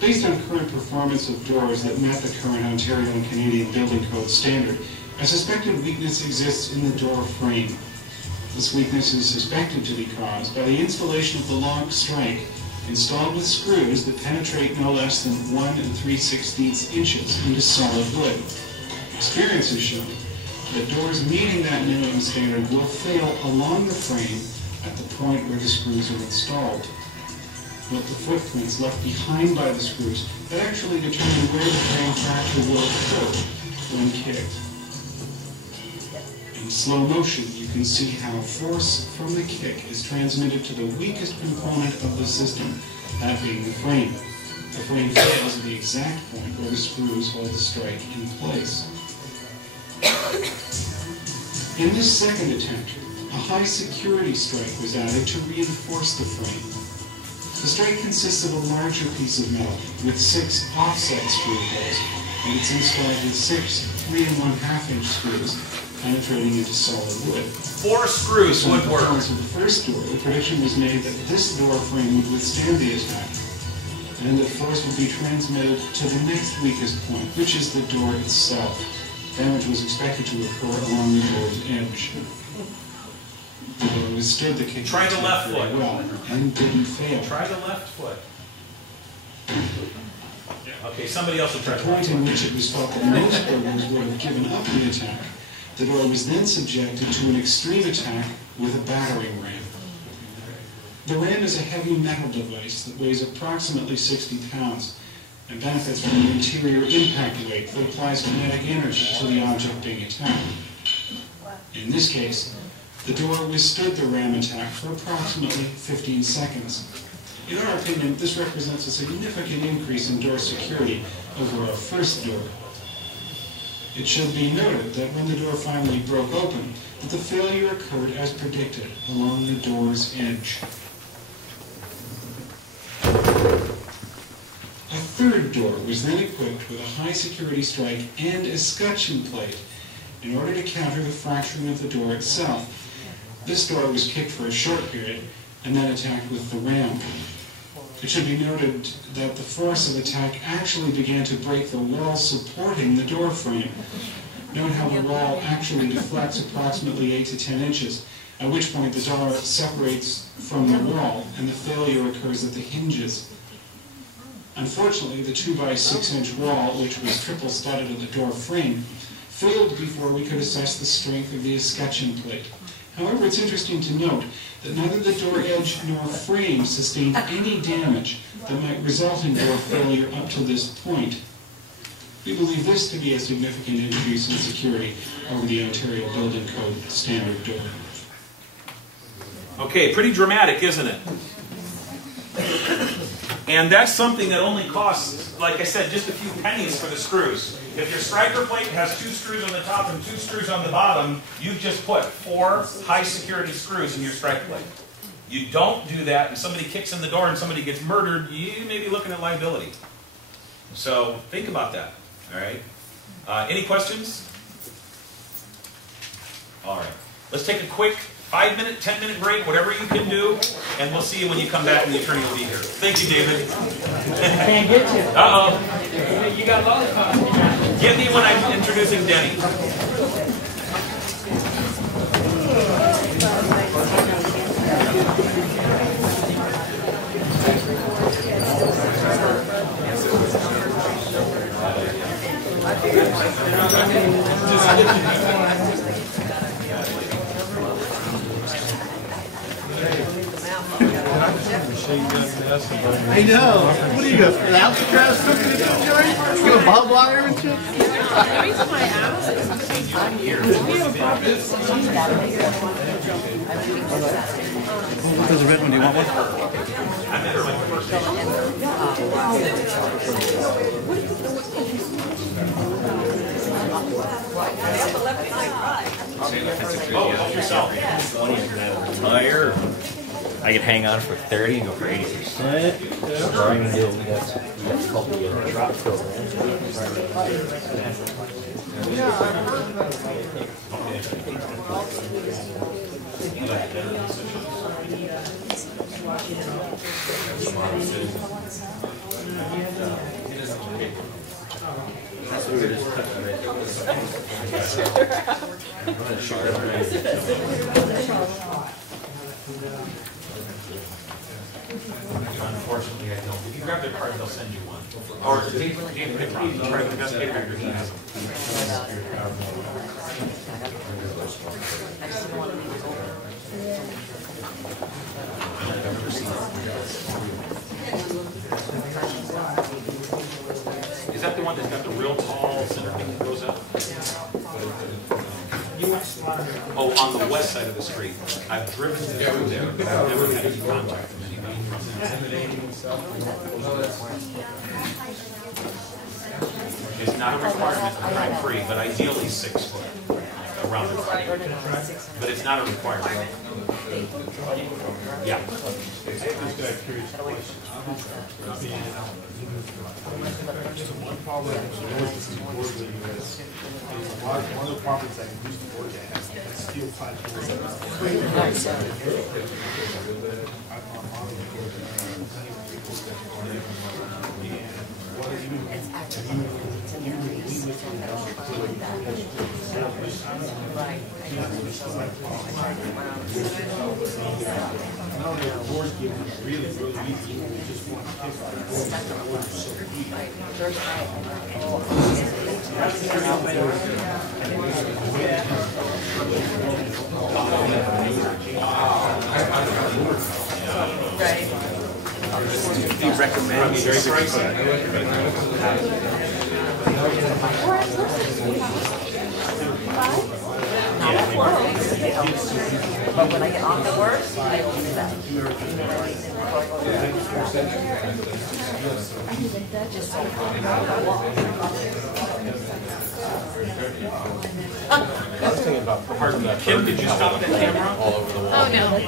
Based on current performance of doors that met the current Ontario and Canadian Building Code standard, a suspected weakness exists in the door frame. This weakness is suspected to be caused by the installation of the long strike installed with screws that penetrate no less than 1 3/16 inches into solid wood. Experience has shown that doors meeting that minimum standard will fail along the frame at the point where the screws are installed. Note the footprints left behind by the screws that actually determine where the frame fracture will occur when kicked. In slow motion, you can see how force from the kick is transmitted to the weakest component of the system, that being the frame. The frame fails at the exact point where the screws hold the strike in place. In this second attempt, a high security strike was added to reinforce the frame. The strike consists of a larger piece of metal with 6 offset screw holes, and it's installed with 6 3 1/2 inch screws penetrating into solid wood. 4 screws would work. On the first door, the prediction was made that this door frame would withstand the attack, and that force would be transmitted to the next weakest point, which is the door itself. Damage was expected to occur along the door's edge. The door withstood the kick. Try the left foot. Well, and didn't fail. Try the left foot. Okay, somebody else will try the the point in which it was thought that most burglars would have given up the attack, the door was then subjected to an extreme attack with a battering ram. The ram is a heavy metal device that weighs approximately 60 pounds and benefits from the interior impact weight that applies kinetic energy to the object being attacked. In this case, the door withstood the ram attack for approximately 15 seconds. In our opinion, this represents a significant increase in door security over our first door. It should be noted that when the door finally broke open, that the failure occurred as predicted along the door's edge. A third door was then equipped with a high security strike and escutcheon plate in order to counter the fracturing of the door itself. This door was kicked for a short period and then attacked with the ram. It should be noted that the force of attack actually began to break the wall supporting the door frame. Note how the wall actually deflects approximately 8 to 10 inches, at which point the door separates from the wall and the failure occurs at the hinges. Unfortunately, the 2 by 6 inch wall, which was triple studded at the door frame, failed before we could assess the strength of the escutcheon plate. However, it's interesting to note that neither the door edge nor frame sustained any damage that might result in door failure up to this point. We believe this to be a significant increase in security over the Ontario Building Code standard door. Okay, pretty dramatic, isn't it? And that's something that only costs, like I said, just a few pennies for the screws. If your striker plate has 2 screws on the top and 2 screws on the bottom, you've just put 4 high security screws in your strike plate. You don't do that and somebody kicks in the door and somebody gets murdered, you may be looking at liability. So think about that, all right? Any questions? All right, let's take a quick 5-minute, 10-minute break, whatever you can do, and we'll see you when you come back and the attorney will be here. Thank you, David. Can't get you. Uh-oh. You got lollipops. Get me when I'm introducing Denny. I know. What do you got? An Alcatraz cooking in that joint? You got a barbed wire and shit? The reason why I asked is because I'm here. We have a problem. There's a red one. Do you want one? Tire. I could hang on for 30 and go for 80%. Grinding deal, we got a couple of drop programs. Unfortunately, I don't. If you grab their card, they'll send you one. Or Dave Pickron, try to investigate your he has them. Is that the one that's got the real tall centerpiece that goes up? Oh, on the west side of the street. I've driven through there, but I've never had any contact with anybody from there. It's not a requirement to drive free, but ideally 6 foot around the track. But it's not a requirement. Yeah. One problem is one of the properties I used to work at has steel platforms. Really, really easy. You just want to pick up the board so deep. Do you recommend But when I get off the work, I will do that. Kim, did you stop that camera? Oh, no.